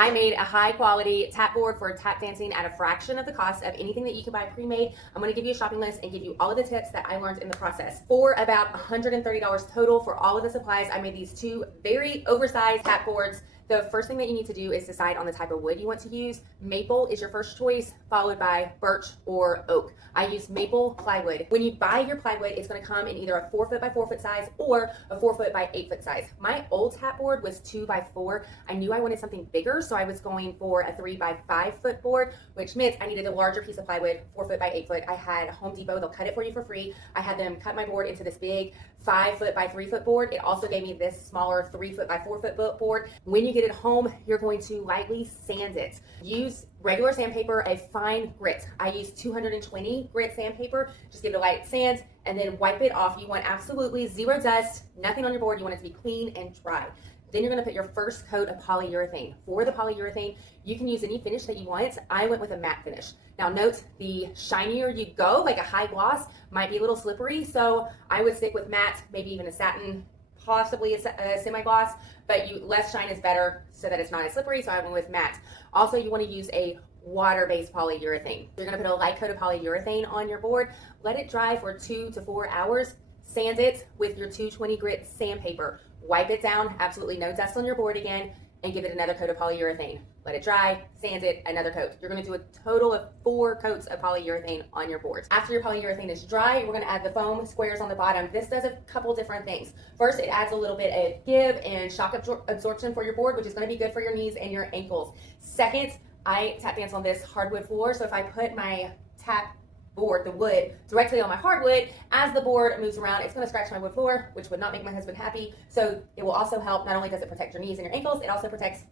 I made a high quality tap board for tap dancing at a fraction of the cost of anything that you could buy pre-made. I'm going to give you a shopping list and give you all of the tips that I learned in the process. For about $130 total for all of the supplies, I made these two very oversized tap boards. The first thing that you need to do is decide on the type of wood you want to use. Maple is your first choice, followed by birch or oak. I use maple plywood. When you buy your plywood, it's going to come in either a 4 foot by 4 foot size or a 4 foot by 8 foot size. My old tap board was 2 by 4. I knew I wanted something bigger, so I was going for a 3 by 5 foot board, which meant I needed a larger piece of plywood, 4 foot by 8 foot. I had Home Depot, they'll cut it for you for free. I had them cut my board into this big 5 foot by 3 foot board. It also gave me this smaller 3 foot by 4 foot board. When you get it home, you're going to lightly sand it. Use regular sandpaper, a fine grit. I use 220 grit sandpaper. Just give it a light sand and then wipe it off. You want absolutely zero dust, nothing on your board. You want it to be clean and dry. Then you're going to put your first coat of polyurethane. For the polyurethane, you can use any finish that you want. I went with a matte finish. Now note, the shinier you go, like a high gloss, might be a little slippery, so I would stick with matte, maybe even a satin, possibly a semi-gloss, but less shine is better so that it's not as slippery, so I went with matte. Also, you want to use a water-based polyurethane. You're going to put a light coat of polyurethane on your board, let it dry for 2 to 4 hours, sand it with your 220 grit sandpaper, wipe it down, absolutely no dust on your board again, and give it another coat of polyurethane. Let it dry, sand it, another coat. You're going to do a total of 4 coats of polyurethane on your board. After your polyurethane is dry, we're going to add the foam squares on the bottom. This does a couple different things. First, it adds a little bit of give and shock absorption for your board, which is going to be good for your knees and your ankles. Second, I tap dance on this hardwood floor, so if I put my tap board, the wood, directly on my hardwood, as the board moves around, it's going to scratch my wood floor, which would not make my husband happy. So it will also help, not only does it protect your knees and your ankles, it also protects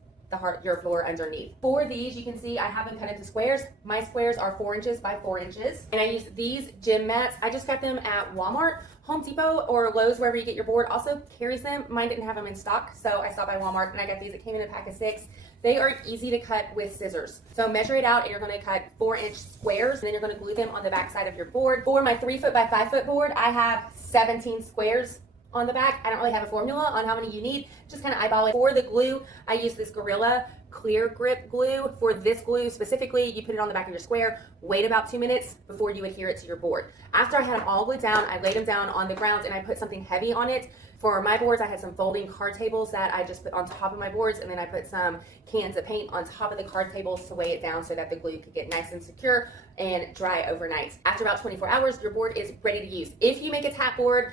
your floor underneath. For these, you can see I have them cut into squares. My squares are 4 inches by 4 inches. And I use these gym mats. I just got them at Walmart, Home Depot, or Lowe's, wherever you get your board also carries them. Mine didn't have them in stock, so I stopped by Walmart and I got these. It came in a pack of 6. They are easy to cut with scissors. So measure it out and you're going to cut 4-inch squares, and then you're going to glue them on the back side of your board. For my 3 foot by 5 foot board, I have 17 squares on the back. I don't really have a formula on how many you need, just kind of eyeball it. For the glue, I use this Gorilla clear grip glue. For this glue specifically, you put it on the back of your square, wait about 2 minutes before you adhere it to your board. After I had them all glued down, I laid them down on the ground and I put something heavy on it. For my boards, I had some folding card tables that I just put on top of my boards, and then I put some cans of paint on top of the card tables to weigh it down so that the glue could get nice and secure and dry overnight. After about 24 hours, your board is ready to use. If you make a tap board,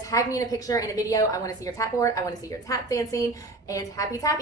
tag me in a picture and a video. I want to see your tap board. I want to see your tap dancing, and happy tapping.